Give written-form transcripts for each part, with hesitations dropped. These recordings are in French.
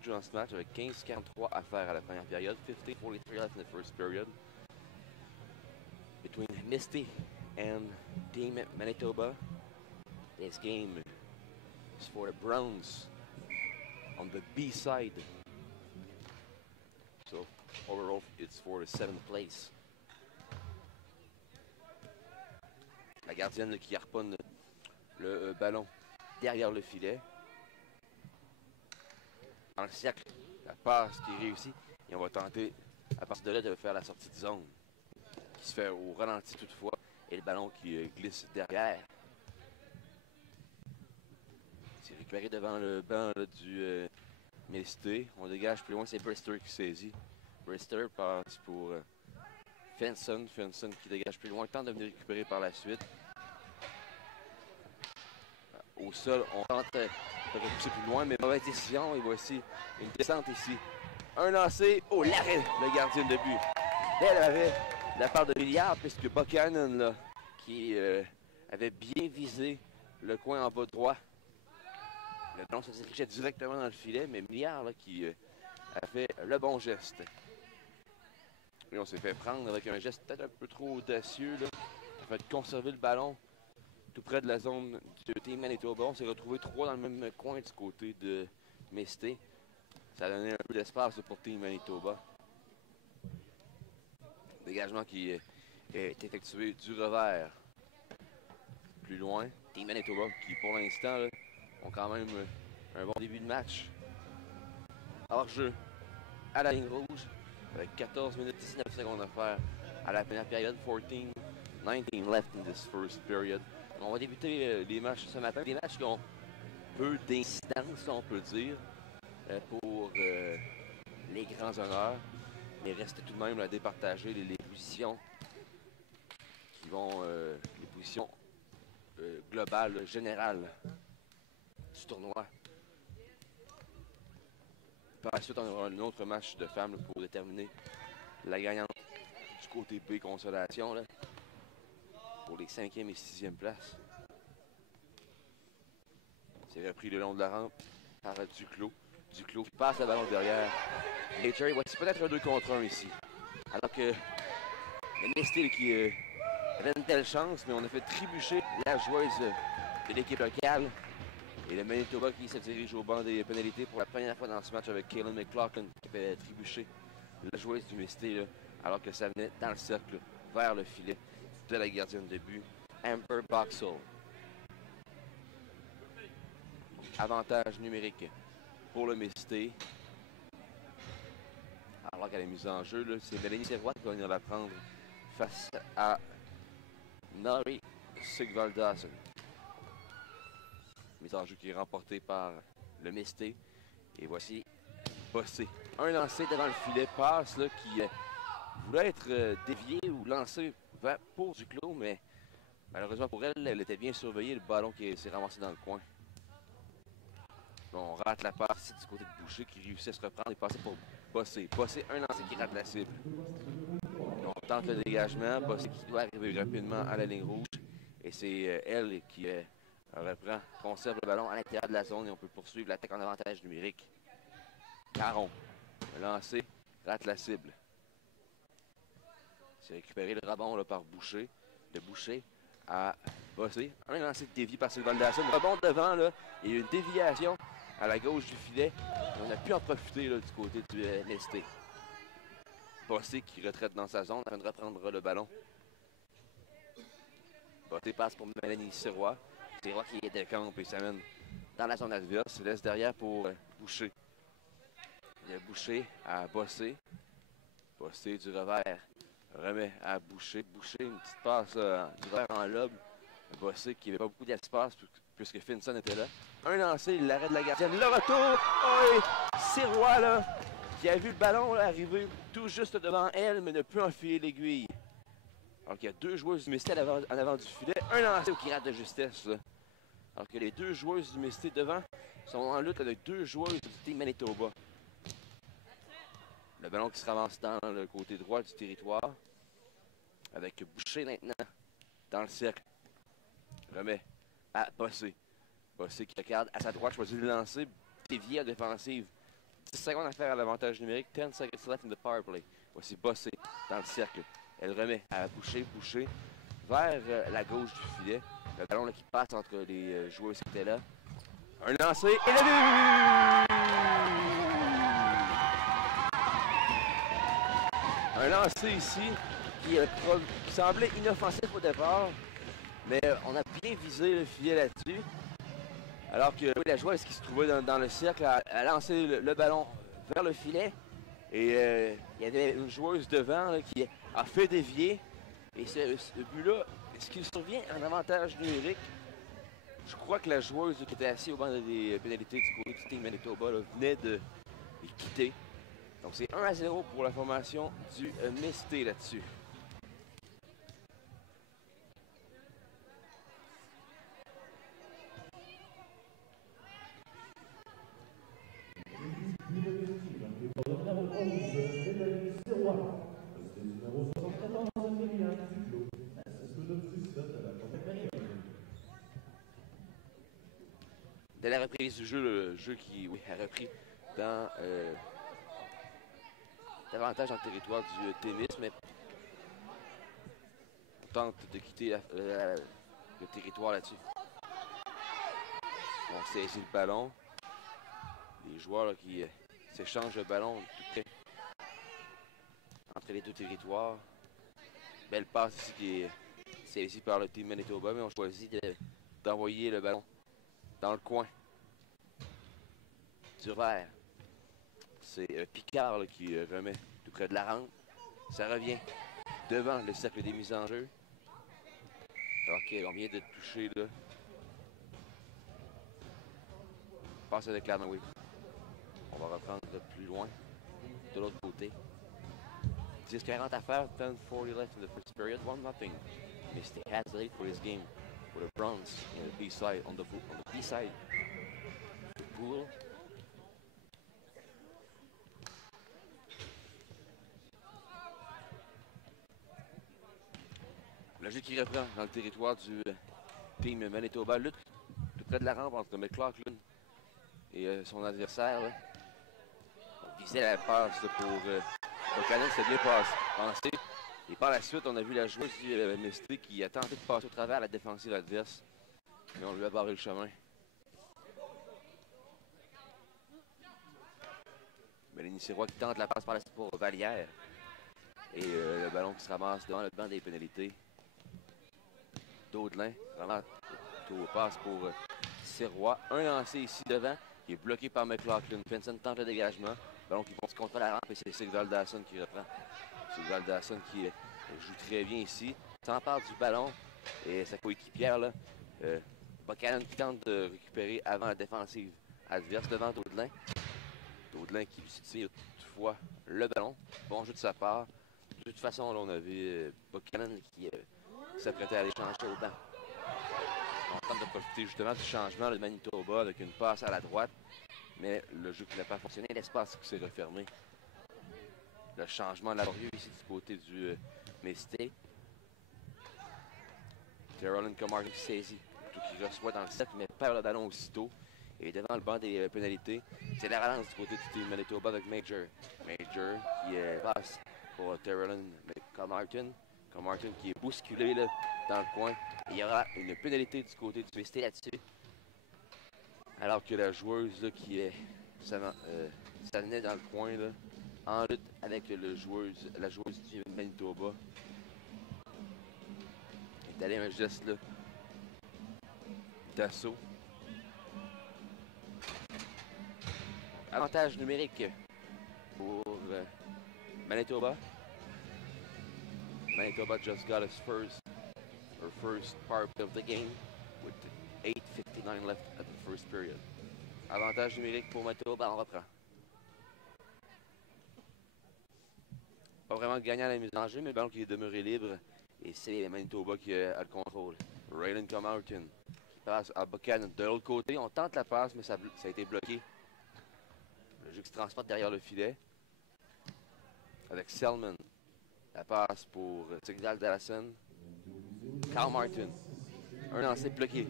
de jeu dans ce match avec 15-43 à faire à la première période. 15-43 left in the first period. Between Misty and Team Manitoba. This game is for the Browns on the B side. So overall, it's for the 7th place. La gardienne qui harponne le ballon derrière le filet. Dans le cercle, la passe qui est réussie. Et on va tenter à partir de là de faire la sortie de zone. Qui se fait au ralenti toutefois. Et le ballon qui glisse derrière. C'est récupéré devant le banc là, du Misty. On dégage plus loin, c'est Brister qui saisit. Brister passe pour Fenson. Fenson qui dégage plus loin. Tente de venir récupérer par la suite. Au sol, on tente de repousser plus loin, mais mauvaise décision. Et voici une descente ici. Un lancé. Oh, l'arrêt, le gardien de but. Bel arrêt de la part de Milliard, puisque Buchanan, là, qui avait bien visé le coin en bas droit. Le ballon se dirigeait directement dans le filet, mais Milliard là, qui a fait le bon geste. Et on s'est fait prendre avec un geste peut-être un peu trop audacieux. Là. On a fait conserver le ballon tout près de la zone du Team Manitoba. On s'est retrouvé 3 dans le même coin du côté de Misty. Ça a donné un peu d'espace pour Team Manitoba. Dégagement qui est effectué du revers. Plus loin, Team Manitoba qui pour l'instant ont quand même un bon début de match. Hors-jeu à la ligne rouge avec 14 minutes 19 secondes à faire à la première période. 14-19 left in this first period. On va débuter les matchs ce matin. Des matchs qui ont peu d'incidence, on peut dire, pour les grands honneurs. Mais reste tout de même à départager les positions qui vont, les positions globales, générales du tournoi. Par la suite, on aura un autre match de femmes pour déterminer la gagnante du côté B consolation là, pour les 5e et 6e places. C'est repris le long de la rampe par Duclos. Duclos qui passe le ballon derrière. Et Jerry, voici peut-être un 2 contre 1 ici. Alors que le Misty qui avait une telle chance, mais on a fait trébucher la joueuse de l'équipe locale. Et le Manitoba qui se dirige au banc des pénalités pour la première fois dans ce match avec Kaylin McLaughlin qui avait trébuché la joueuse du Misty là, alors que ça venait dans le cercle vers le filet de la gardienne de but, Amber Boxall. Avantage numérique pour le Misty. Alors qu'elle est mise en jeu, c'est Mélanie Serrois qui va venir la prendre face à Nari Sigvaldason. Mise en jeu qui est remportée par le Misty. Et voici Bossé. Un lancé devant le filet, passe là, qui voulait être dévié ou lancé pour Duclos, mais malheureusement pour elle, elle était bien surveillée. Le ballon qui s'est ramassé dans le coin. On rate la passe ici du côté de Boucher qui réussit à se reprendre et passer pour Bossé. Bossé, un lancé qui rate la cible. On tente le dégagement. Bossé qui doit arriver rapidement à la ligne rouge. Et c'est elle qui reprend, conserve le ballon à l'intérieur de la zone et on peut poursuivre l'attaque en avantage numérique. Caron, le lancé, rate la cible. C'est récupéré le rebond là, par Boucher. De Boucher à Bossé. Un lancé dévié par Sigvaldason. Le rebond devant, là, il y a eu une déviation à la gauche du filet. Et on a pu en profiter là, du côté du Misty. Bossé qui retraite dans sa zone afin de reprendre le ballon. Bossé passe pour Mélanie Serrois. Serrois qui est de camp et s'amène dans la zone adverse. Se laisse derrière pour Boucher. Il y a Boucher à Bossé. Bossé du revers. Remet à Boucher. Boucher, une petite passe du revers en lobe. Bossé qui n'avait pas beaucoup d'espace puisque Finson était là. Un lancé, l'arrêt de la gardienne. Le retour! Oh, Serrois là, qui a vu le ballon là, arriver tout juste devant elle, mais ne peut enfiler l'aiguille. Alors qu'il y a 2 joueuses du Misty en avant du filet. Un lancé qui rate de justesse. Là. Alors que les 2 joueuses du Misty devant sont en lutte avec 2 joueuses du Team Manitoba. Le ballon qui se ramasse dans le côté droit du territoire. Avec Boucher maintenant dans le cercle. Remet à Bossé. Bossé qui regarde à sa droite, choisit de lancer. Dévié en défensive 10 secondes à faire à l'avantage numérique. 10 seconds left in the power play. Voici Bossé dans le cercle. Elle remet à boucher vers la gauche du filet. Le ballon là, qui passe entre les joueurs qui étaient là. Un lancer et le but! Un lancer ici qui semblait inoffensif au départ, mais on a bien visé le filet là-dessus. Alors que la joueuse qui se trouvait dans le cercle a lancé le ballon vers le filet. Et il y avait une joueuse devant là, qui a fait dévier. Et ce but-là, est-ce qu'il survient en avantage numérique? Je crois que la joueuse qui était assise au banc des pénalités du côté du Team Manitoba là, venait de les quitter. Donc c'est 1-0 pour la formation du Misté là-dessus. Dès la reprise du jeu, le jeu qui a repris dans davantage dans le territoire du Témis, mais on tente de quitter le territoire là-dessus. On saisit le ballon. Les joueurs là, qui s'échangent le ballon tout près entre les deux territoires. Belle passe ici qui est saisie par le Team Manitoba, mais on choisit d'envoyer le ballon dans le coin du vert. C'est Picard là, qui remet tout près de la rampe. Ça revient devant le cercle des mises en jeu. Alors qu'on vient de toucher là. Passe avec la Noé. On va reprendre plus loin, de l'autre côté. 10-40 à faire, 10-40 left in the first period, 1-0. Misty has late for his game for the Browns in the B side on the B side. The pool. Le jeu qui reprend dans le territoire du Team Manitoba, lutte tout près de la rampe entre McLaughlin et son adversaire. Là. On visait la passe pour Buchanan, c'est bien pensé. Et par la suite, on a vu la joueuse du Misty qui a tenté de passer au travers à la défensive adverse. Mais on lui a barré le chemin. Mélanie Sirois qui tente la passe par la suite pour Vallière. Et le ballon qui se ramasse devant le banc des pénalités. Daudelin vraiment passe pour Sirois. Un lancé ici devant qui est bloqué par McLaughlin. Pinson tente le dégagement. Ballon qui monte contre la rampe et c'est Sigval Dawson qui reprend. Sigval Dawson qui joue très bien ici. S'empare du ballon et sa coéquipière là. Buchanan qui tente de récupérer avant la défensive adverse devant Daudelin. Daudelin qui tire toutefois le ballon. Bon jeu de sa part. De toute façon, là, on avait Buchanan qui s'apprêtait à aller changer au banc. On tente de profiter justement du changement de Manitoba avec une passe à la droite. Mais le jeu qui n'a pas fonctionné, l'espace qui s'est refermé. Le changement laborieux ici du côté du Misty. Terrellin Camargo qui saisit, tout qui reçoit dans le cercle, mais perd le ballon aussitôt. Et devant le banc des pénalités, c'est la relance du côté du Team Manitoba avec Major. Major qui passe pour Terrellin Camargo. Camargo qui est bousculé là, dans le coin. Et il y aura une pénalité du côté du Misty là-dessus. Alors que la joueuse là, qui s'amenait dans le coin là, en lutte avec la joueuse du Manitoba. Elle est allée un geste là d'assaut. Avantage numérique pour Manitoba. Manitoba just got her first power play of the game with 8:59 left at the first period. Avantage numérique pour Manitoba, on reprend. Pas vraiment de gagnant à la mise en jeu, mais le ballon qui est demeuré libre. Et c'est Manitoba qui a le contrôle. Raylan Camargo passe à Buchanan. De l'autre côté, on tente la passe, mais ça a été bloqué. Le jeu qui se transporte derrière le filet. Avec Selman. La passe pour Sigval Dawson. Carl Martin. Un lancé bloqué.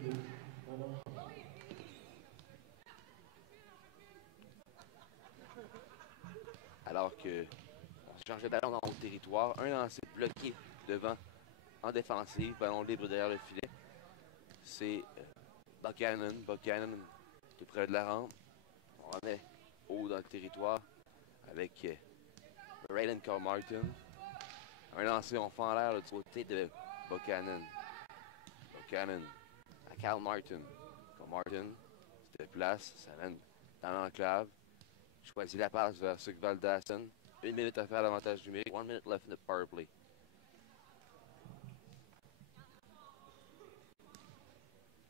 alors que on change le ballon dans le territoire. Un lancé bloqué devant en défensive, ballon libre derrière le filet. C'est Buchanan. Buchanan tout près de la rampe. On remet haut dans le territoire avec Raylan Carmartin. Un lancé, on fait en l'air du côté de Buchanan. Buchanan à Carl Martin. Carmartin se déplace, ça mène dans l'enclave. Choisit la passe vers Sigvaldason. 1 minute à faire l'avantage numérique. 1 minute left in the power play.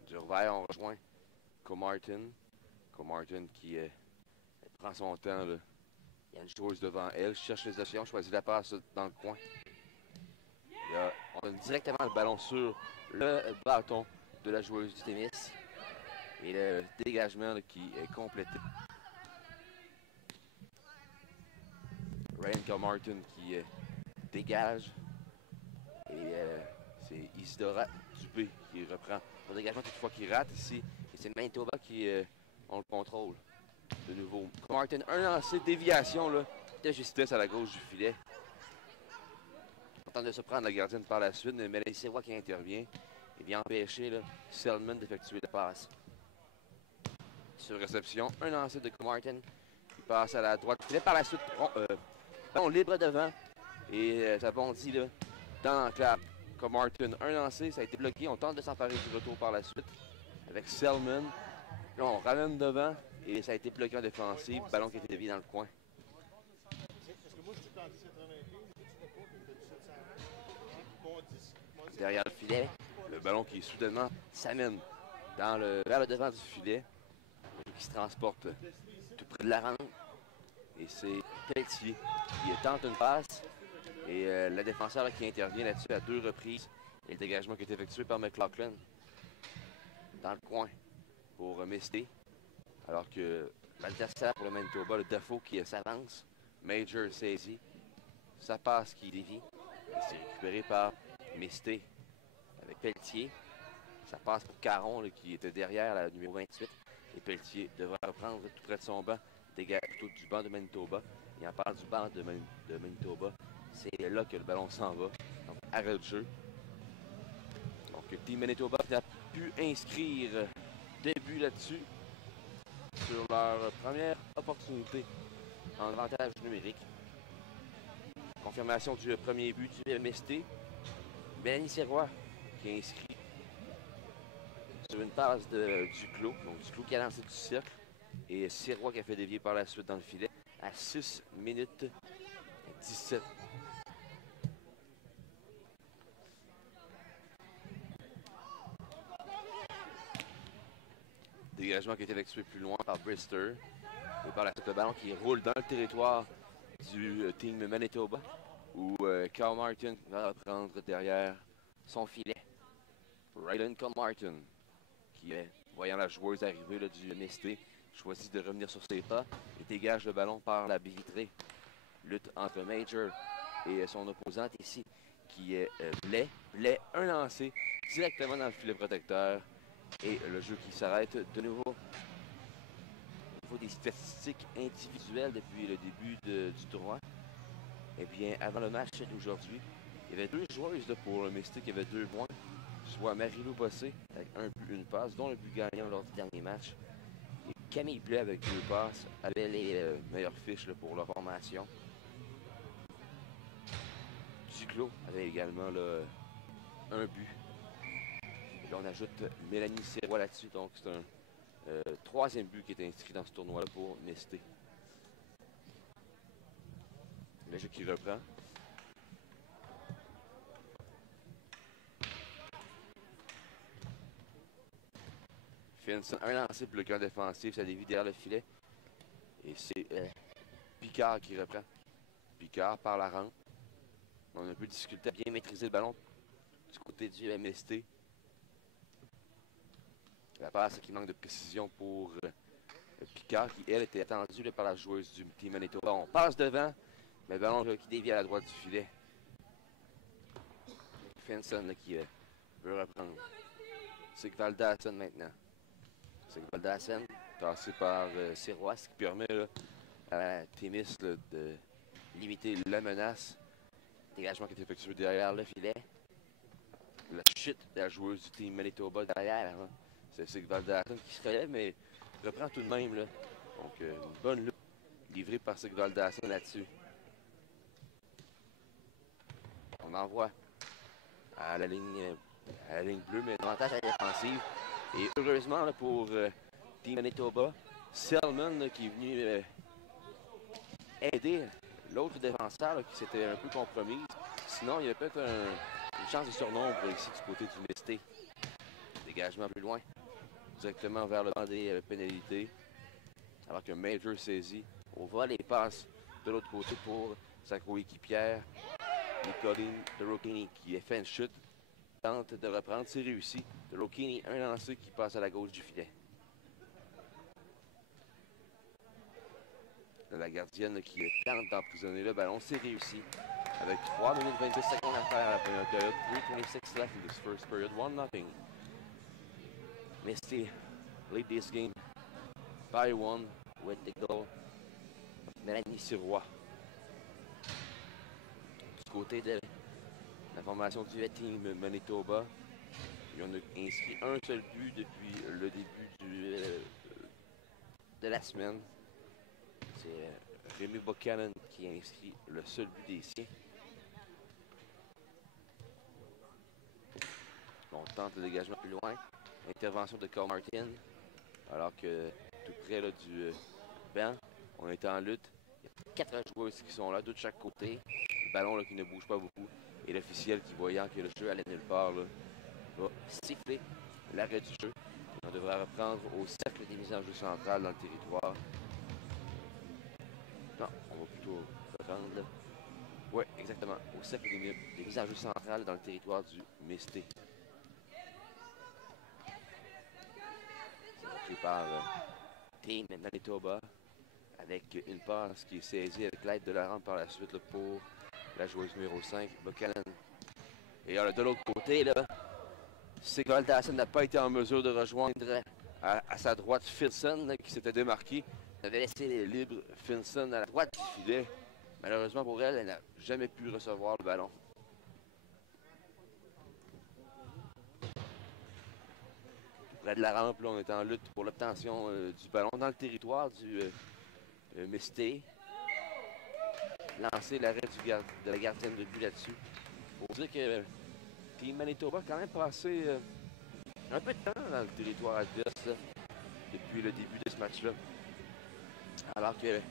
Durvert, on rejoint Comartin. Comartin qui prend son temps. Là. Il y a une joueuse devant elle. Cherche les options. Choisit la passe dans le coin. On donne directement le ballon sur le bâton de la joueuse du tennis. Et le dégagement là, qui est complété. Ryan Carmartin qui dégage. Et c'est Isidora Dubé qui reprend le dégagement toutefois qui rate ici. Et c'est Manitoba qui ont le contrôle. De nouveau. Carmartin, un lancé, déviation là, de justesse à la gauche du filet. On tente de se prendre la gardienne par la suite, mais Mélanie Sirois qui intervient et vient empêcher là, Selman d'effectuer la passe. Sur réception, un lancé de Carmartin qui passe à la droite. Filet par la suite, ballon libre devant et ça bondit là, dans l'enclave. Carmartin, un lancé, ça a été bloqué. On tente de s'emparer du retour par la suite avec Selman. Là, on ramène devant et ça a été bloqué en défensive. Ballon qui a été dévié dans le coin. Derrière le filet, le ballon qui soudainement s'amène vers le devant du filet. Qui se transporte tout près de la rampe. Et c'est Pelletier qui tente une passe. Et le défenseur là, qui intervient là-dessus à 2 reprises. Et le dégagement qui est effectué par McLaughlin dans le coin pour Misty. Alors que l'adversaire pour le Manitoba, le Dafoe qui s'avance. Major saisit. Ça passe qui dévie. Et c'est récupéré par Misty avec Pelletier. Ça passe pour Caron là, qui était derrière la numéro 28. Et Pelletier devrait reprendre tout près de son banc, plutôt du banc de Manitoba. Il en parle du banc de Manitoba. C'est là que le ballon s'en va. Donc, arrêt de jeu. Donc, le Team Manitoba a pu inscrire 2 buts là-dessus sur leur première opportunité en avantage numérique. Confirmation du premier but du MST. Mélanie Sirois qui a inscrit sur une passe Duclos. Donc Duclos qui a lancé du cercle. Et Sirois qui a fait dévier par la suite dans le filet à 6 minutes 17. Dégagement qui a été effectué plus loin par Brister. Et par la suite, le ballon qui roule dans le territoire du Team Manitoba. Où Carl Martin va reprendre derrière son filet. Raylan Carmartin qui est, voyant la joueuse arriver là, du MST, choisit de revenir sur ses pas et dégage le ballon par la baie vitrée. Lutte entre Major et son opposante ici, qui est Blais. Blais, un lancé directement dans le filet protecteur. Et le jeu qui s'arrête de nouveau. Au niveau des statistiques individuelles depuis le début du tournoi, eh bien, avant le match d'aujourd'hui, il y avait 2 joueuses là, pour le Mystique qui avaient 2 points. Soit Marie-Lou Bossé avec un but, une passe, dont le but gagnant lors du dernier match. Et Camille Blais avec 2 passes avait les meilleures fiches là, pour leur formation. Duclos avait également là, un but. Et là, on ajoute Mélanie Sirois là-dessus, donc c'est un 3e but qui est inscrit dans ce tournoi-là pour Misté. Le jeu qui reprend. Finson, un lancé bloquant défensif, ça dévie derrière le filet. Et c'est Picard qui reprend. Picard par la rampe. On a un peu de difficulté à bien maîtriser le ballon du côté du MST. La passe qui manque de précision pour Picard, qui elle était attendue là, par la joueuse du Team Manitoba. On passe devant, mais le ballon là, qui dévie à la droite du filet. Finson là, qui veut reprendre. C'est Valdassen maintenant. C'est Valdassen, tassé par Sirois, ce qui permet là, à Témis là, de limiter la menace. Dégagement qui est effectué derrière le filet. La chute de la joueuse du team Manitoba derrière. Hein. C'est Sigvaldason qui se relève, mais reprend tout de même. Là. Donc, une bonne lutte livrée par Sigvaldason là-dessus. On envoie à la ligne bleue, mais avantage à la défensive. Et heureusement là, pour Team Manitoba, Selman là, qui est venu aider l'autre défenseur là, qui s'était un peu compromise. Sinon, il y a peut-être une chance de surnombre ici du côté du Misté. Dégagement plus loin, directement vers le banc des pénalités. Alors que Major saisit. On voit les passes de l'autre côté pour sa coéquipière, Nicoline DeRocchini, qui a fait une chute. Tente de reprendre, c'est réussi. DeRocchini, un lancé qui passe à la gauche du filet. La gardienne qui tente d'emprisonner le ballon, c'est réussi. Avec 3 minutes 26 secondes à faire à la première période. 3:26 left in this first period. 1-0. Misty lead this game by 1 with the goal of Mélanie Sirois. Du côté de la formation du team Manitoba, ils ont inscrit un seul but depuis le début de la semaine. C'est Rémi Buchanan qui a inscrit le seul but des siens. On tente le dégagement plus loin. Intervention de Carl Martin. Alors que tout près là, du banc, on est en lutte. Il y a 4 joueurs qui sont là, 2 de chaque côté. Le ballon là, qui ne bouge pas beaucoup. Et l'officiel qui, voyant que le jeu allait nulle part, là, va siffler l'arrêt du jeu. On devrait reprendre au cercle des mises en jeu centrales dans le territoire. Non, on va plutôt reprendre. Oui, exactement. Au cercle des mises en jeu centrales dans le territoire du Misté. Par Team Manitoba avec une passe qui est saisie avec l'aide de la rampe par la suite là, pour la joueuse numéro 5, Buchanan. Et là, de l'autre côté, Sigvaldason n'a pas été en mesure de rejoindre à sa droite Finson là, qui s'était démarqué. Elle avait laissé libre Finson à la droite du filet. Malheureusement pour elle, elle n'a jamais pu recevoir le ballon. Près de la rampe, là, on est en lutte pour l'obtention du ballon dans le territoire du Misté. Lancer l'arrêt de la gardienne de but là-dessus. Pour dire que Team Manitoba a quand même passé un peu de temps dans le territoire adverse là, depuis le début de ce match-là. Alors que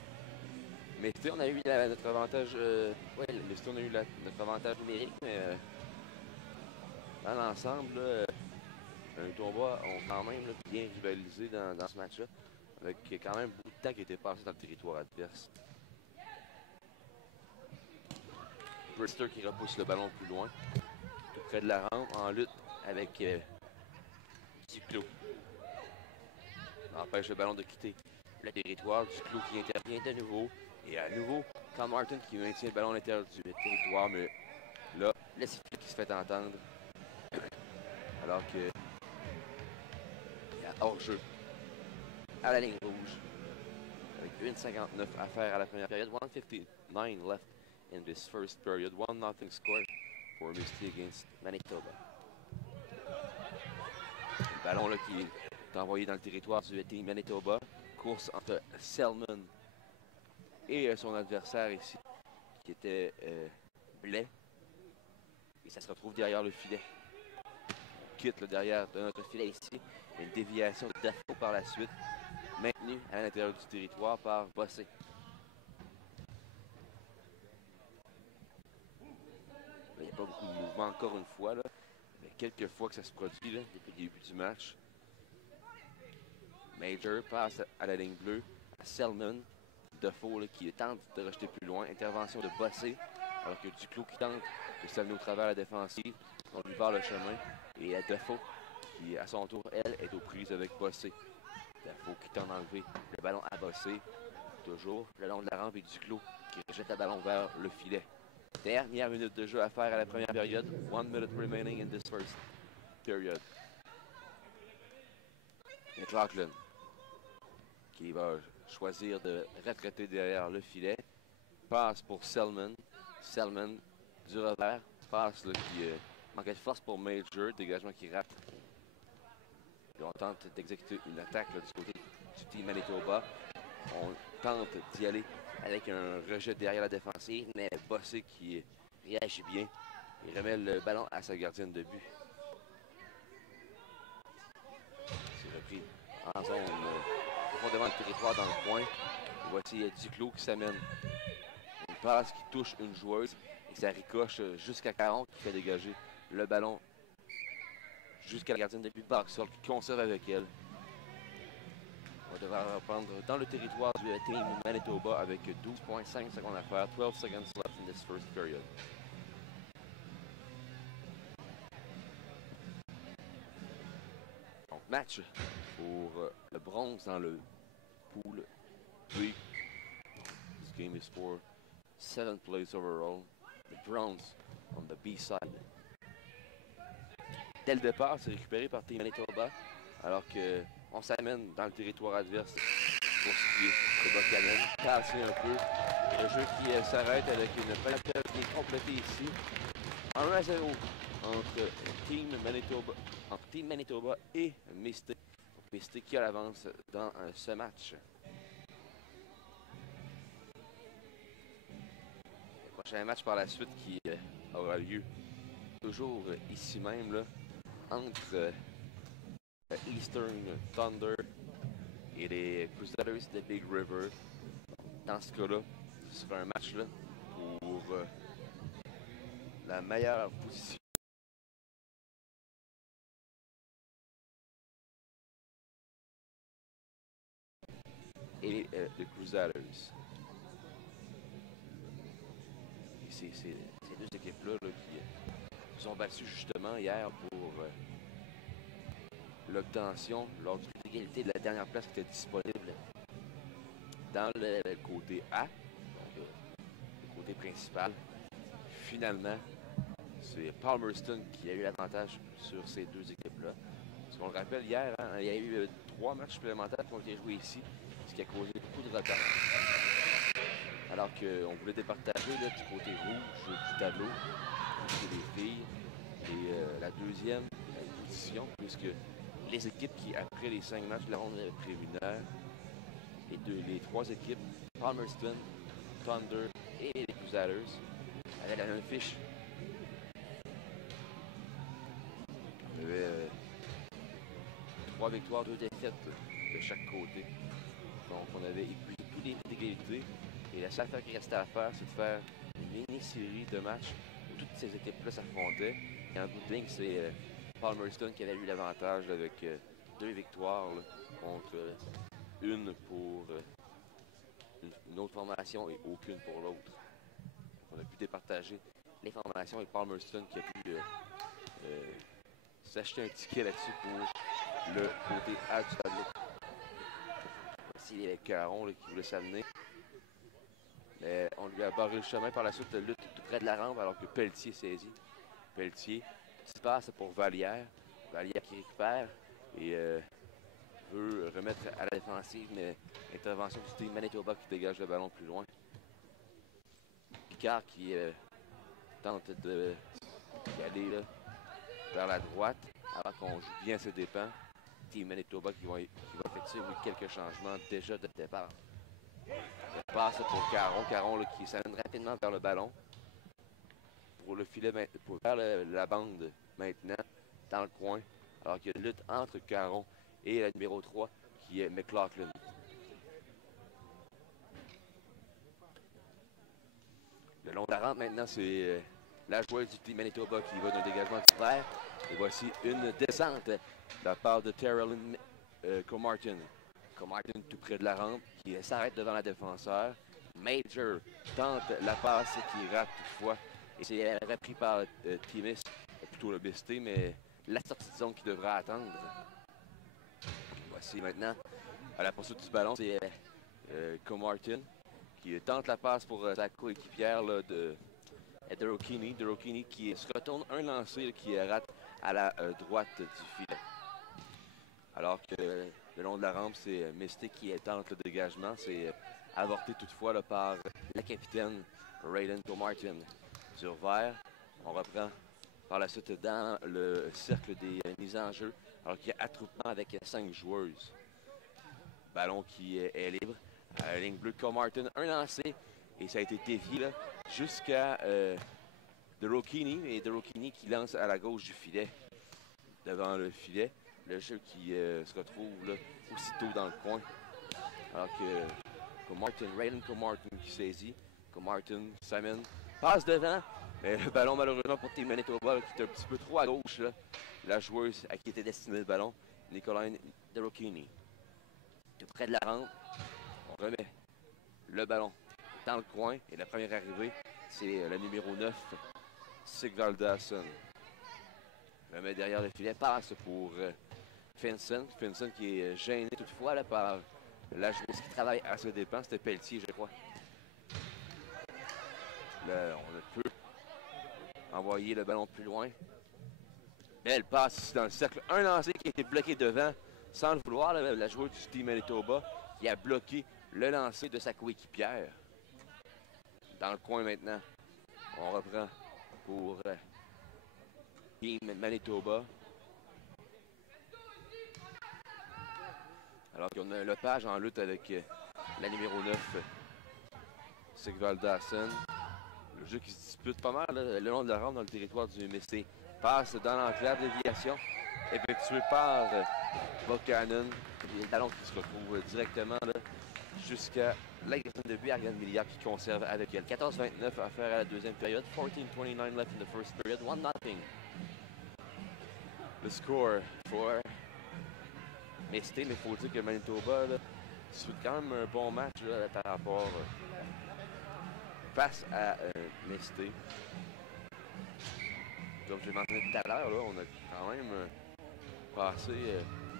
Misté, on a eu notre avantage. Oui, Misté, on a eu notre avantage numérique, mais dans l'ensemble, Manitoba ont quand même là, bien rivalisé dans ce match-là, avec quand même beaucoup de temps qui a été passé dans le territoire adverse. Brister qui repousse le ballon plus loin, tout près de la rampe, en lutte avec Duclos. Empêche le ballon de quitter le territoire. Duclos qui intervient de nouveau. Et à nouveau, Carl Martin qui maintient le ballon à l'intérieur du territoire, mais là, le sifflet qui se fait entendre. Alors que hors-jeu à la ligne rouge avec 1:59 à faire à la première période. 1:59 left in this first period. 1-0 score for Misty against Manitoba. Le ballon là, qui est envoyé dans le territoire du team Manitoba. Course entre Selman et son adversaire ici qui était Blais. Et ça se retrouve derrière le filet. Quitte derrière de notre filet ici. Une déviation de Dafoe par la suite, maintenue à l'intérieur du territoire par Bossé. Il n'y a pas beaucoup de mouvement encore une fois, là, mais quelques fois que ça se produit là, depuis le début du match. Major passe à la ligne bleue à Selman. Dafoe qui tente de rejeter plus loin. Intervention de Bossé, alors que Duclos qui tente de s'amener au travers la défensive. On lui barre le chemin. Et à Dafoe qui, à son tour, elle, est aux prises avec Bossé. Dafoe qui tente d'enlever le ballon à Bossé. Toujours le long de la rampe et Duclos qui rejette le ballon vers le filet. Dernière minute de jeu à faire à la première période. 1 minute remaining in this first period. McLaughlin qui va choisir de retraiter derrière le filet. passe pour Selman. Selman du revers. Passe là, qui manquait de force pour Major. Dégagement qui rate. Et on tente d'exécuter une attaque là, du côté du team Manitoba. On tente d'y aller avec un rejet derrière la défensive, mais Bossé qui réagit bien et remet le ballon à sa gardienne de but. C'est repris en zone profondément le territoire dans le coin. Et voici Duclos qui s'amène. Une passe qui touche une joueuse et ça ricoche jusqu'à Caron qui fait dégager le ballon jusqu'à la gardienne de but Boxall qui conserve avec elle. On va devoir reprendre dans le territoire du team Manitoba avec 12,5 secondes à faire. 12 seconds left in this first period. Donc, match pour le bronze dans le pool B. This game is for 7th place overall. The bronze on the B side. Dès le départ, c'est récupéré par Team Manitoba, alors qu'on s'amène dans le territoire adverse pour skier le Buchanan, casser un peu. Le jeu qui s'arrête avec une parenthèse qui est complétée ici. 1-0 entre Team Manitoba et Mystic. Mystic qui a l'avance dans ce match. Le prochain match par la suite qui aura lieu toujours ici même là, entre Eastern Thunder et les Crusaders de Big River. Dans ce cas-là, ce sera un match là, pour la meilleure position. Et les Crusaders. C'est ces deux équipes-là là, qui sont battues justement hier pour l'obtention lors de l'égalité de la dernière place qui était disponible dans le côté A, donc le côté principal. Finalement, c'est Palmerston qui a eu l'avantage sur ces deux équipes-là. Parce qu'on le rappelle, hier, hein, il y a eu 3 matchs supplémentaires qui ont été joués ici, ce qui a causé beaucoup de retard. Alors qu'on voulait départager là, du côté rouge du tableau, c'est les filles, et la deuxième position, puisque les équipes qui, après les 5 matchs de la ronde préliminaire, les 3 équipes, Palmerston, Thunder et les Crusaders, avaient la même fiche. Il y avait 3 victoires, 2 défaites de chaque côté. Donc on avait épuisé tous les égalités. Et la seule affaire qui restait à faire, c'est de faire une mini-série de matchs où toutes ces équipes-là s'affrontaient. Et en bout de ligne, c'est Palmerston qui avait eu l'avantage avec 2 victoires là, contre une pour une autre formation et aucune pour l'autre. On a pu départager les formations et Palmerston qui a pu s'acheter un ticket là-dessus pour le côté A du tableau. Voici les Caron là, qui voulaient s'amener. Mais on lui a barré le chemin par la suite, de lutte tout près de la rampe alors que Pelletier saisit. Pelletier, petit passe pour Vallière. Vallière qui récupère et veut remettre à la défensive, mais intervention du team Manitoba qui dégage le ballon plus loin. Picard qui tente d'y aller là, vers la droite avant qu'on joue bien ses dépens. Team Manitoba qui va effectuer quelques changements déjà de départ. Il passe pour Caron. Caron là, qui s'amène rapidement vers le ballon. Pour le filet, vers la bande maintenant, dans le coin. Alors qu'il y a une lutte entre Caron et la numéro 3 qui est McLaughlin. Le long de la rampe maintenant, c'est la joueuse du team Manitoba qui va d'un dégagement du vert. Et voici une descente de la part de Terrell Comartin. Comartin tout près de la rampe qui s'arrête devant la défenseur. Major tente la passe qui rate toutefois. Et c'est repris par Timis, plutôt le Bisté, mais la sortie de zone qui devra attendre. Voici maintenant à la poursuite du ballon, c'est Comartin qui tente la passe pour sa coéquipière de Derokini. Derokini qui se retourne un lancer là, qui rate à la droite du filet. Alors que le long de la rampe, c'est Mystic qui tente le dégagement. C'est avorté toutefois là, par la capitaine Raylan Comartin. Du revers, on reprend par la suite dans le cercle des mises en jeu, alors qu'il y a attroupement avec 5 joueuses. Ballon qui est libre. À la ligne bleue, Comartin, un lancé, et ça a été dévié jusqu'à DeRocchini, et DeRocchini qui lance à la gauche du filet, devant le filet. Le jeu qui se retrouve là, aussitôt dans le coin, alors que Raylan Comartin qui saisit. Comartin, Simon, passe devant, mais le ballon malheureusement pour Team Manitoba qui est un petit peu trop à gauche. Là. La joueuse à qui était destiné le ballon, Nicoline DeRocchini. Tout près de la rampe, on remet le ballon dans le coin, et la première arrivée, c'est le numéro 9, Sigvald Dawson. Le met derrière le filet, passe pour Finson. Finson qui est gêné toutefois là, par la joueuse qui travaille à ses dépens. C'était Pelletier, je crois. Là, on peut envoyer le ballon plus loin. Elle passe ici dans le cercle. Un lancé qui a été bloqué devant, sans le vouloir. Là, la joueuse du Team Manitoba qui a bloqué le lancer de sa coéquipière. Dans le coin maintenant, on reprend pour Team Manitoba. Alors qu'on a un Lepage en lutte avec la numéro 9, Sigvald Dawson. Le jeu qui se dispute pas mal là, le long de la rampe dans le territoire du MST. Passe dans l'enclave de déviation, effectué par Buchanan. Le ballon qui se retrouve directement jusqu'à la gardienne de but, Ariane Milliard, qui conserve avec elle. 14-29 à faire à la deuxième période. 14-29 left in the first period. 1-0. Le score pour Mesté, mais il faut dire que Manitoba suit quand même un bon match là, par rapport face à Mesté. Comme j'ai mentionné tout à l'heure, on a quand même passé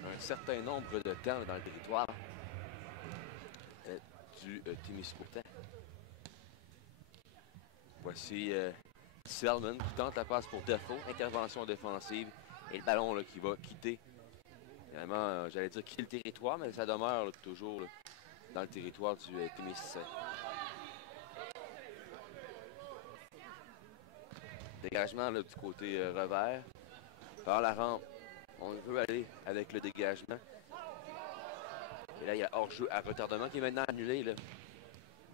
un certain nombre de temps dans le territoire du Témiscoutin. Voici Selman qui tente la passe pour défaut, intervention défensive, et le ballon là, qui va quitter. Finalement, j'allais dire quitter le territoire, mais ça demeure là, toujours là, dans le territoire du Témiscoutin. Dégagement là, du côté revers. Par la rampe, on veut aller avec le dégagement. Et là, il y a hors-jeu à retardement qui est maintenant annulé. Là.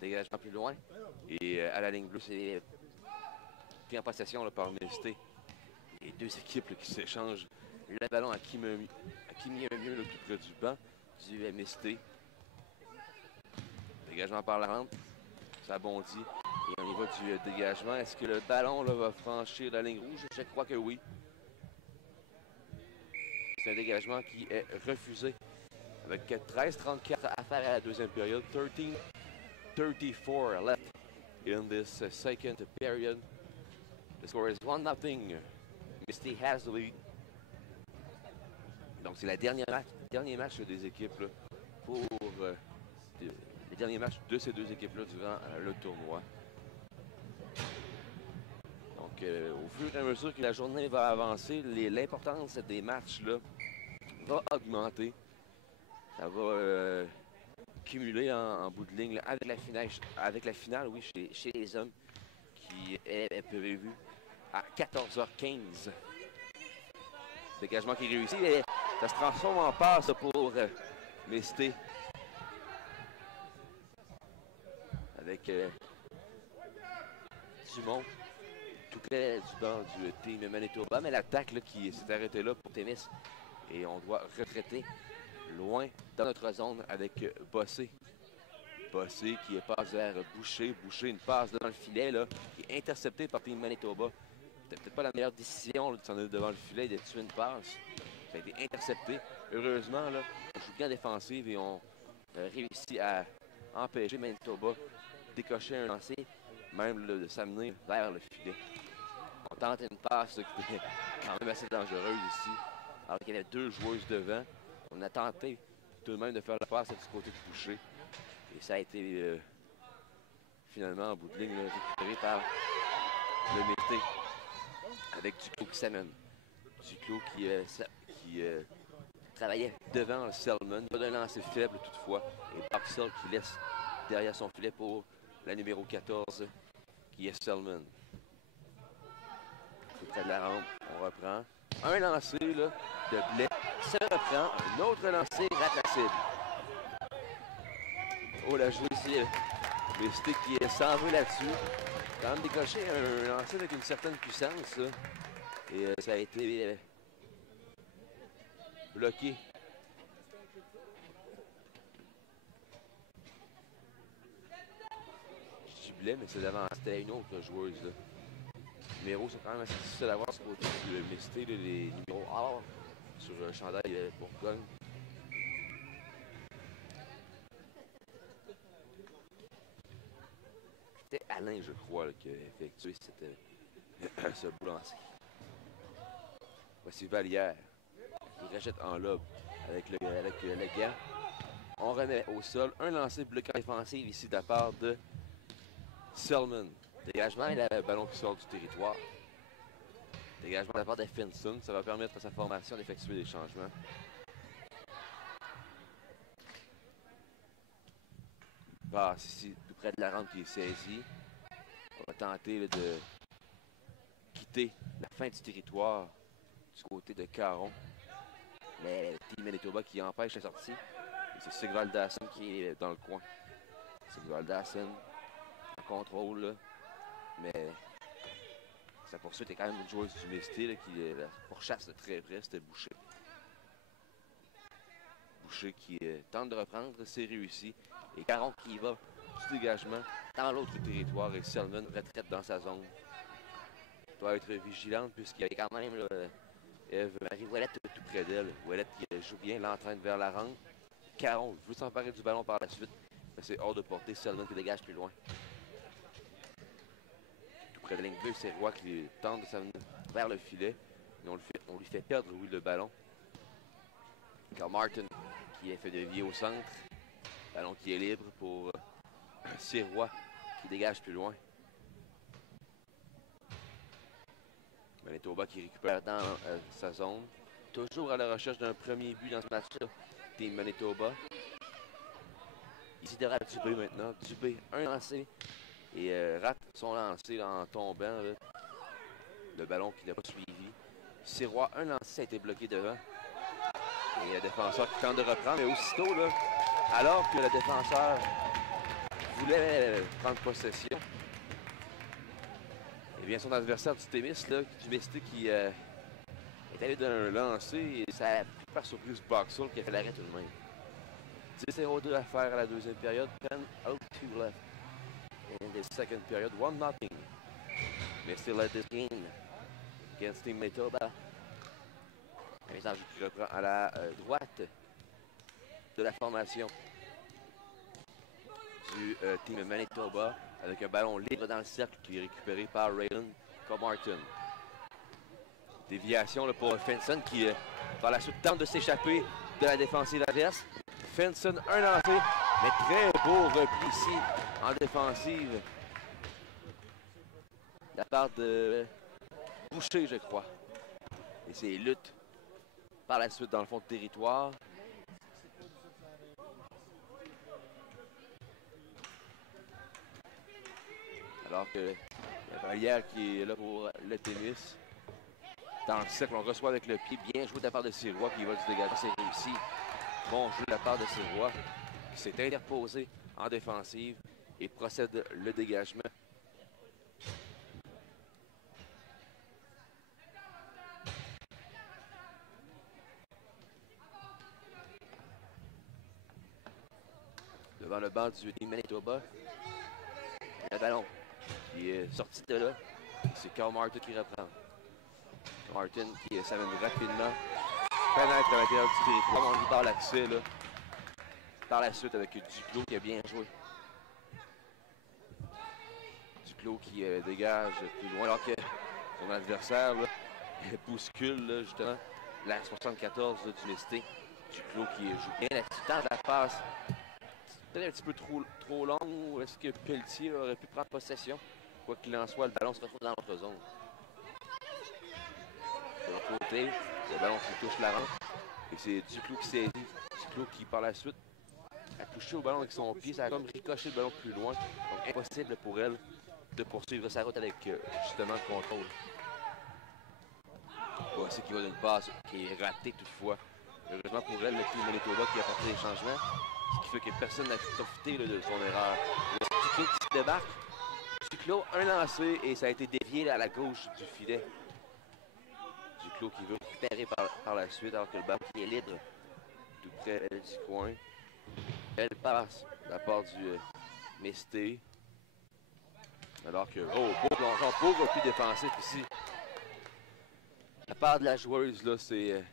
Dégagement plus loin. Et à la ligne bleue, c'est pris en possession là, par Mesté. Les deux équipes là, qui s'échangent le ballon à qui mieux le plus près du banc du Mesté. Dégagement par la rampe. Ça bondit. Et on y va du dégagement. Est-ce que le ballon là, va franchir la ligne rouge? Je crois que oui. C'est un dégagement qui est refusé. Avec 13-34 à faire à la deuxième période. 13-34 left in this second period. The score is 1-0. Misty has the lead. Donc c'est le dernier match des équipes là, pour les derniers matchs de ces deux équipes-là durant le tournoi. Donc au fur et à mesure que la journée va avancer, l'importance des matchs-là va augmenter. Ça va cumuler en bout de ligne là, avec la finale, oui, chez les hommes, qui est prévue à 14h15. Dégagement qui réussit et ça se transforme en passe pour Mesté. Avec Dumont, tout près du banc du Team Manitoba, mais l'attaque qui s'est arrêtée là pour Témis. Et on doit retraiter loin dans notre zone avec Bossé. Bossé qui est passé vers Boucher. Boucher, une passe devant le filet, là, qui est interceptée par Team Manitoba. C'était peut-être pas la meilleure décision là, de s'en aller devant le filet et de tuer une passe. Ça a été intercepté. Heureusement, là, on joue bien défensive et on réussit à empêcher Manitoba de décocher un lancer, même là, de s'amener vers le filet. On tente une passe là, qui était quand même assez dangereuse ici. Alors qu'il y avait deux joueuses devant. On a tenté tout de même de faire la passe du côté de Boucher. Et ça a été finalement en bout de ligne là, récupéré par le Mété. Avec Duclos qui s'amène. Duclos qui travaillait devant le Selman. Pas d'un lancer faible toutefois. Et Boxall qui laisse derrière son filet pour la numéro 14, qui est Selman. Tout près de la rampe, on reprend. Un lancer là, de Blais, ça reprend. Un autre lancer, rate la cible. Oh, la jouée ici, le stick qui s'en veut là-dessus. Quand même décoché un lancer avec une certaine puissance. Là. Et ça a été bloqué. Je dis Blais, mais c'était une autre joueuse. Là. Les numéros sont quand même assez difficiles à voir sur le côté du Misté, les numéros A sur le chandail Bourgogne. C'était Alain, je crois, là, qui a effectué ce bout lancé. Voici Vallière. Il rachète en lobe avec le gant. On remet au sol un lancer bloquant défensif ici de la part de Selman. Dégagement et le ballon qui sort du territoire. Dégagement de la part de Finson. Ça va permettre à sa formation d'effectuer des changements. Passe ici, tout près de la rampe qui est saisie. On va tenter là, de quitter la fin du territoire du côté de Caron. Mais Team Manitoba qui empêche la sortie. Et c'est Sigvald Dassen qui est dans le coin. Sigvald Dassen en contrôle, là. Mais sa poursuite est quand même une joueuse du Misté qui la pourchasse de très près, c'était Boucher. Boucher qui tente de reprendre, c'est réussi. Et Caron qui va du dégagement dans l'autre territoire et Selman retraite dans sa zone. Doit être vigilante puisqu'il y a quand même Eve-Marie Ouellette tout près d'elle. Ouellette qui joue bien, l'entraîne vers la rampe. Caron veut s'emparer du ballon par la suite, mais c'est hors de portée. Selman qui dégage plus loin. Tout près de la ligne bleue, c'est Roy qui tente de s'amener vers le filet. Et on lui fait perdre, oui, le ballon. Carl Martin qui est fait dévier au centre. Ballon qui est libre pour Sirois qui dégage plus loin. Manitoba qui récupère dans sa zone. Toujours à la recherche d'un premier but dans ce match-là. Team Manitoba. Ici derrière Dubé maintenant. Dubé, un lancé. Et rate son lancé là, en tombant. Là. Le ballon qui n'a pas suivi. Sirois, un lancé, ça a été bloqué devant. Et le défenseur qui tente de reprendre. Mais aussitôt, là, alors que le défenseur voulait prendre possession, et bien son adversaire du Témis, là, du Misté, qui est allé donner un lancer et ça a pu faire surprise Boxall qui a fait l'arrêt tout de même. 10-0-2 à faire à la deuxième période. 10-0-2 left in the second period. 1-0. Misté led this game against Team Manitoba. Un message qui reprend à la droite de la formation du Team Manitoba avec un ballon libre dans le cercle qui est récupéré par Raylan Martin. Déviation là, pour Finson qui par la suite tente de s'échapper de la défensive adverse. Finson un lancé, mais très beau repli ici en défensive de la part de Boucher, je crois. Et c'est lutte par la suite dans le fond de territoire. Alors que la Vallière qui est là pour le tennis. Dans le cercle, on reçoit avec le pied. Bien joué de la part de Sirois qui va du dégagement. C'est réussi. Bon jeu de la part de Sirois qui s'est interposé en défensive et procède le dégagement. Devant le banc du Team Manitoba. Le ballon qui est sorti de là. C'est Carl Martin qui reprend. Martin qui s'amène rapidement. Pénètre à l'intérieur du territoire. On lui barre l'accès là. Par la suite avec Duclos qui a bien joué. Duclos qui dégage plus loin alors que son adversaire là, bouscule là, justement la 74 là, du Misté. Duclos qui joue bien l'assistant de la passe. Peut-être un petit peu trop long. Ou est-ce que Pelletier aurait pu prendre possession? Quoi qu'il en soit, le ballon se retrouve dans notre zone. De l'autre côté, le ballon qui touche la rampe. Et c'est Duclos qui saisit. Duclos qui, par la suite, a touché au ballon avec son pied. Ça a comme ricoché le ballon plus loin. Donc, impossible pour elle de poursuivre sa route avec justement le contrôle. Voici qui va d'une passe qui est ratée toutefois. Heureusement pour elle, le team Manitoba qui a apporté des changements, ce qui fait que personne n'a profité là, de son erreur. Duclos qui se débarque. Duclos, un lancé et ça a été dévié là, à la gauche du filet. Duclos qui veut récupérer par la suite alors que le ballon qui est libre tout près du coin. Elle passe de la part du Misté. Alors que, oh, beau plongeon, beau repli défensif ici. La part de la joueuse, là, c'est...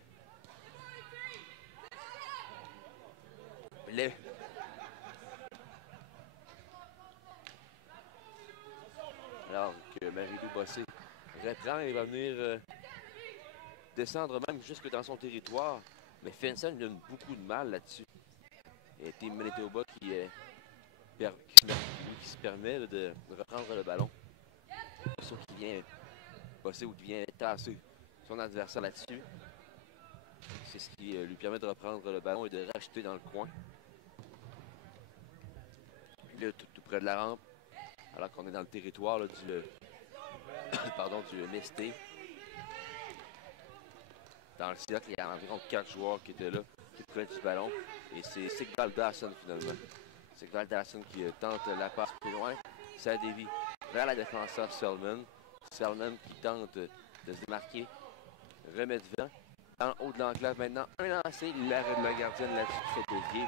Blais. Alors que Marie-Lou Bossé reprend et va venir descendre même jusque dans son territoire. Mais Finson il a beaucoup de mal là-dessus. Et Team Manitoba qui se permet là, de reprendre le ballon. Sauf qu'il vient bosser ou qui vient tasser son adversaire là-dessus. C'est ce qui lui permet de reprendre le ballon et de racheter dans le coin. Puis là, tout près de la rampe, alors qu'on est dans le territoire là, du Misté. Dans le cercle, il y a environ 4 joueurs qui étaient là, tout près du ballon. Et c'est Sigval Dawson finalement. Sigval Dawson qui tente la passe plus loin. Ça dévie vers la défenseur Selman. Selman qui tente de se démarquer. Remet devant. En haut de l'enclave maintenant. Un lancé. L'arrêt de la gardienne là-dessus qui fait dévier.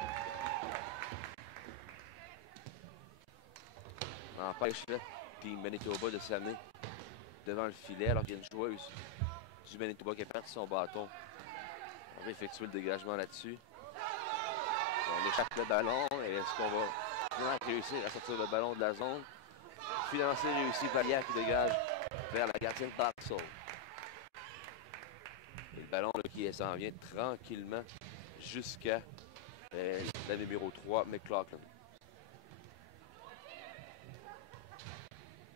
Empêche là, Team Manitoba de s'amener devant le filet alors qu'il y a une joueuse du Manitoba qui a perdu son bâton. On va effectuer le dégagement là-dessus. On échappe le ballon et est-ce qu'on va réussir à sortir le ballon de la zone? Finalement, c'est réussi. Vallière qui dégage vers la gardienne Parksall. Et le ballon là, qui s'en vient tranquillement jusqu'à la numéro 3, McLaughlin.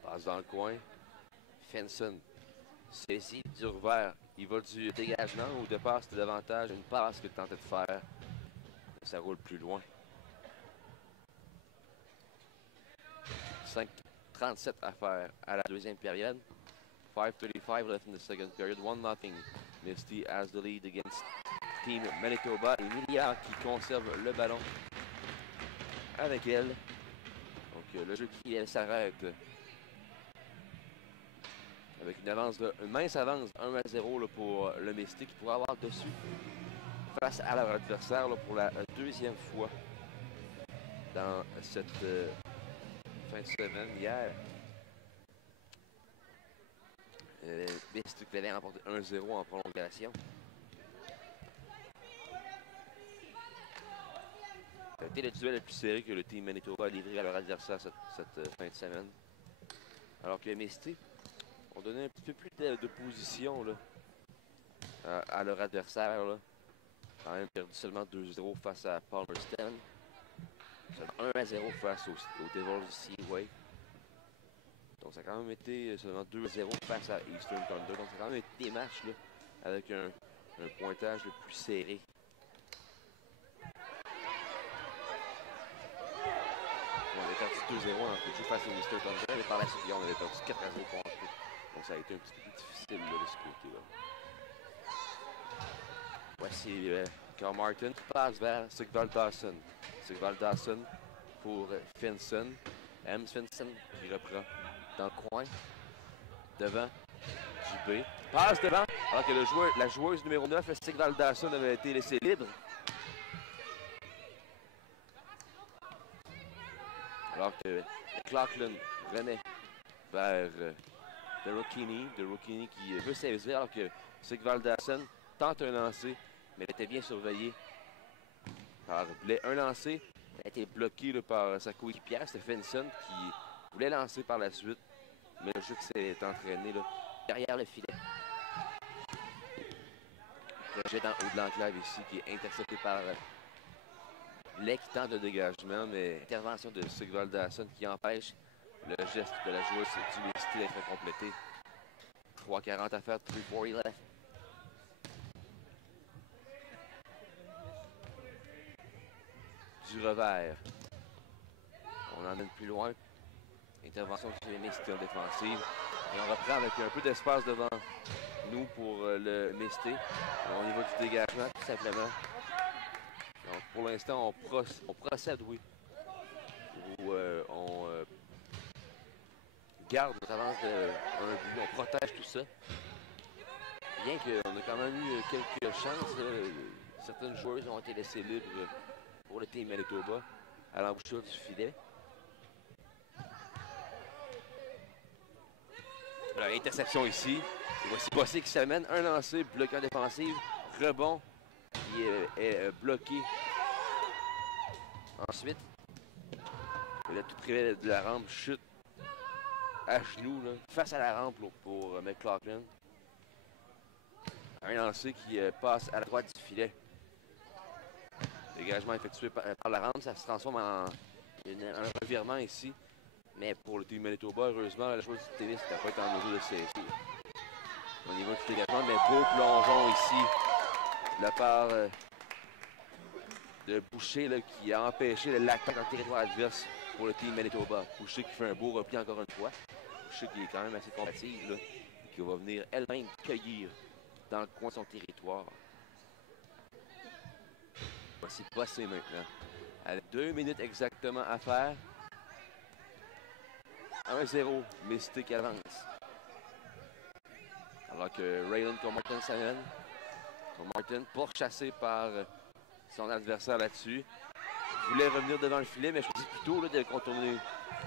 Passe dans le coin. Finson saisit du revers. Il va du dégagement ou de passe de davantage. Une passe qu'il tentait de faire. Ça roule plus loin. 5:37 à faire à la deuxième période. 5:35 left in the second period. 1-0. Misty has the lead against Team Manitoba. Et Milliard qui conserve le ballon avec elle. Donc le jeu qui s'arrête avec une mince avance 1-0 pour le Misty qui pourrait avoir dessus face à leur adversaire là, pour la deuxième fois dans cette fin de semaine. Hier, Misty qui avait remporté 1-0 en prolongation. Ça a été le duel le plus serré que le Team Manitoba a livré à leur adversaire cette fin de semaine. Alors que les Misty ont donné un petit peu plus de position là, à leur adversaire. Là. Quand même perdu seulement 2-0 face à Palmerston. Seulement 1-0 face aux Devils de Seaway. Donc ça a quand même été seulement 2-0 face à Eastern Thunder. Donc ça a quand même été des matchs là, avec un pointage le plus serré. On avait perdu 2-0 en coup de jeu face à Eastern Thunder. Et par la suite, on avait perdu 4-0 contre eux. Donc ça a été un petit peu plus difficile là, de ce côté-là. Voici Carl Martin qui passe vers Sigval Dawson. Sigval Dawson pour Finson. Ems Finson qui reprend dans le coin. Devant Dubé. Passe devant alors que la joueuse numéro 9, Sigval Dawson, avait été laissée libre. Alors que McLaughlin remet vers de Rocchini qui veut saisir alors que Sigval Dawson tente un lancer, mais elle était bien surveillée par Blais. Un lancer a été bloqué là, par sa coéquipière, c'était Finson, qui voulait lancer par la suite, mais le jeu qui s'est entraîné là, derrière le filet. Le jet en haut de l'enclave ici qui est intercepté par Blais qui tente le dégagement, mais intervention de Sigval Dawson qui empêche le geste de la joueuse du Misty d'être complété. 3:40 à faire, 3:40 left. Du revers. On emmène plus loin. Intervention sur les Misty en défensive. Et on reprend avec un peu d'espace devant nous pour le Misty. Au niveau du dégagement, tout simplement. Donc, pour l'instant, on procède, oui. Où on garde notre avance d'un but, on protège tout ça. Bien qu'on a quand même eu quelques chances, certaines joueuses ont été laissées libres pour le Team Manitoba à l'embouchure du filet. Voilà, interception ici. Et voici Bossé qui s'amène. Un lancé, bloqué en défensive. Rebond qui est bloqué. Ensuite, là, tout près de la rampe, chute à genoux, là, face à la rampe là, pour McLaughlin. Un lancé qui passe à la droite du filet. Dégagement effectué par la rampe, ça se transforme en un revirement ici. Mais pour le Team Manitoba, heureusement, la chose du tennis n'a pas été en mesure de cesser. Au niveau du dégagement, mais beau plongeon ici de la part de Boucher là, qui a empêché l'attaque en territoire adverse pour le Team Manitoba. Boucher qui fait un beau repli encore une fois. Boucher qui est quand même assez combative, là, et qui va venir elle-même cueillir dans le coin de son territoire. Voici Bossé maintenant. Avec 2 minutes exactement à faire. 1-0, Misty qui avance. Alors que Raylan Comartin s'amène. Comartin pourchassé par son adversaire là-dessus. Il voulait revenir devant le filet, mais je choisis plutôt là, de contourner.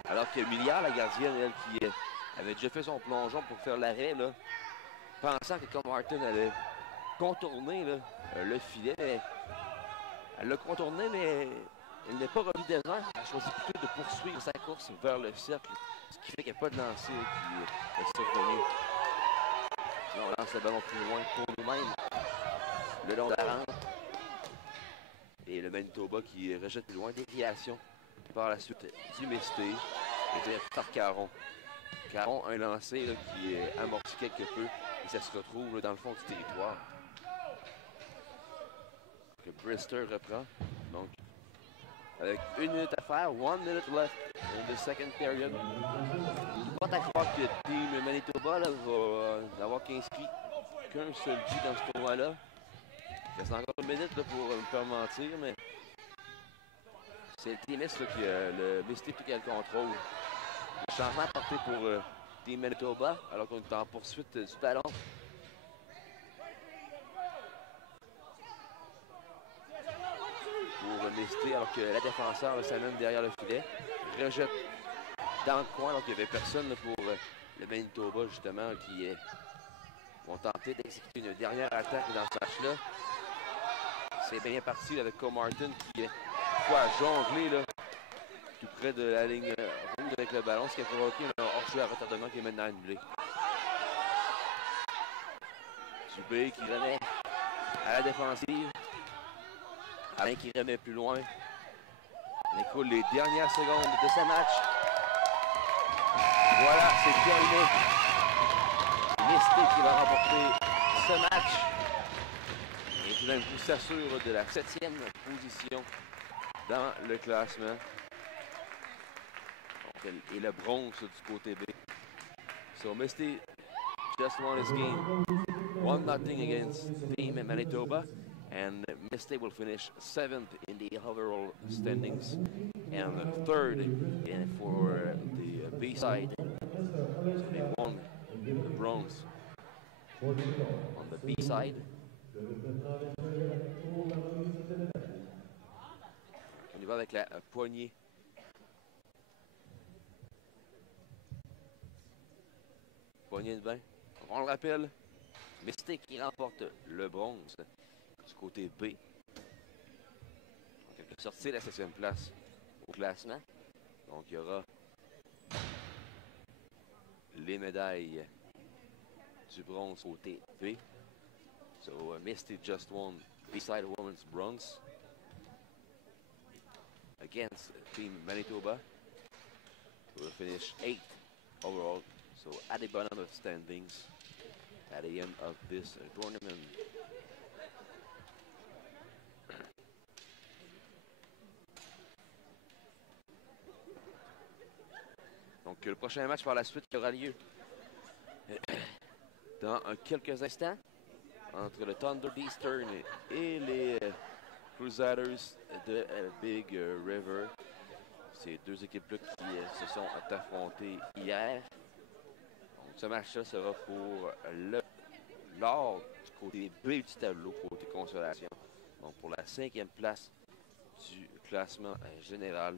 Alors que Milliard, la gardienne, elle, qui avait déjà fait son plongeon pour faire l'arrêt, pensant que Comartin allait contourner là, le filet, mais elle l'a contourné, mais elle n'est pas revenue devant. Elle a choisi plutôt de poursuivre sa course vers le cercle, ce qui fait qu'il n'y a pas de lancer qui est survenu. On lance le ballon plus loin pour nous-mêmes, le long de la rampe. Et le Manitoba qui rejette plus loin, déviation par la suite du Misty et par Caron. Caron, un lancé là, qui est amorti quelque peu et ça se retrouve là, dans le fond du territoire. Que Brister reprend. Donc, avec 1 minute à faire, 1 minute left in the second period. Il ne faut pas croire que le Team Manitoba là, va avoir inscrit qu'un seul but dans ce tournoi-là. Il reste encore 1 minute là, pour me faire mentir, mais c'est le Team S là, qui a le Misty qui a le contrôle. Le changement apporté pour Team Manitoba, alors qu'on est en poursuite du ballon. Pour Misty, alors que la défenseur s'amène derrière le filet. Rejette dans le coin, alors qu'il n'y avait personne là, pour le Manitoba, justement, qui vont tenter d'exécuter une dernière attaque dans ce match-là. C'est bien parti là, avec Comartin qui a jonglé là, tout près de la ligne rouge avec le ballon, ce qui a provoqué un hors-jeu à retardement qui est maintenant annulé. Dubé qui remet à la défensive. Alain qui remet plus loin. On écoule les dernières secondes de ce match. Voilà, c'est terminé. Misty qui va remporter ce match. Et tout d'un coup s'assure de la 7e position dans le classement. Donc, et le bronze du côté B. So Misty just won his game 1-0 against Team Manitoba. And Misty will finish 7th in the overall standings and 3rd for the B side. So they won the bronze on the B side. On y va avec la poignée. Poignée de bain. On le rappelle, Misty qui remporte le bronze du côté B. En quelque sorte, c'est la 7e place au classement. Donc, il y aura les médailles du bronze côté B. So, Misty just won B-side women's bronze against Team Manitoba. We'll finish 8th overall. So, at the bottom of standings at the end of this tournament. Donc, le prochain match par la suite qui aura lieu dans quelques instants entre le Thunder d'Eastern et les Crusaders de Big River. Ces deux équipes-là qui se sont affrontées hier. Donc, ce match-là sera pour l'or du côté B du tableau, côté consolation. Donc, pour la 5e place du classement général.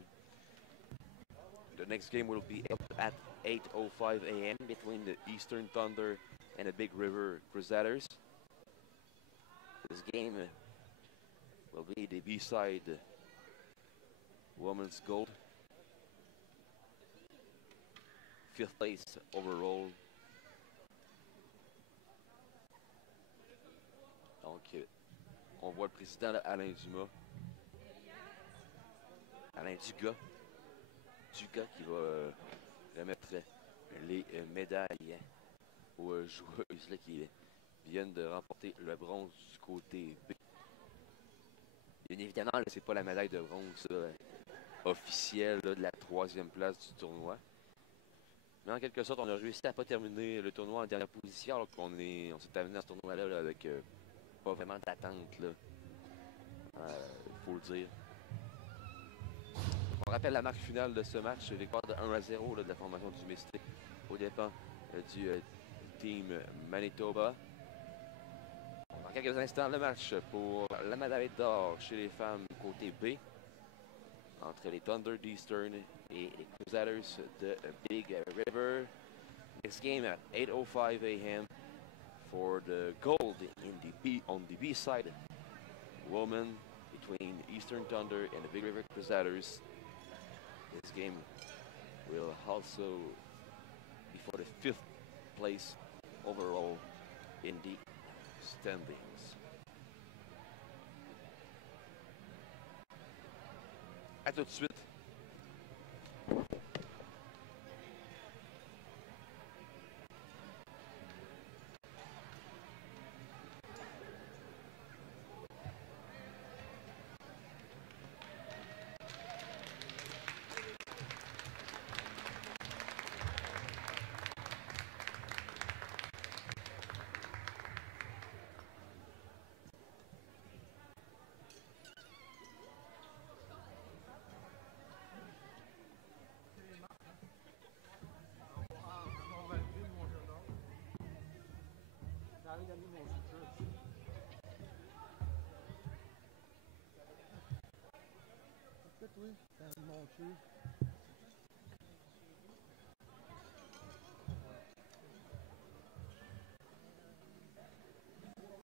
The next game will be at 8:05 a.m. between the Eastern Thunder and the Big River Crusaders. This game will be the B-side Women's Gold. 5th place overall. Donc, on voit le président là, Alain Dumas. Alain Dugas. Dugas qui va remettre les médailles aux joueuses là, qui viennent de remporter le bronze du côté B. Bien évidemment, ce n'est pas la médaille de bronze officielle là, de la 3e place du tournoi. Mais en quelque sorte, on a réussi à ne pas terminer le tournoi en dernière position, alors qu'on s'est amené à ce tournoi-là là, avec pas vraiment d'attente, il faut le dire. On rappelle la marque finale de ce match, victoire de 1-0 de la formation du Mystique aux dépens du team Manitoba. Dans quelques instants, le match pour la médaille d'or chez les femmes côté B entre les Thunder d'Eastern et les Crusaders de Big River. Next game at 8:05 a.m. for the gold on the B side. Women between Eastern Thunder and the Big River Crusaders. This game will also be for the 5th place overall in the standings. À tout de suite. Oui, mon cul.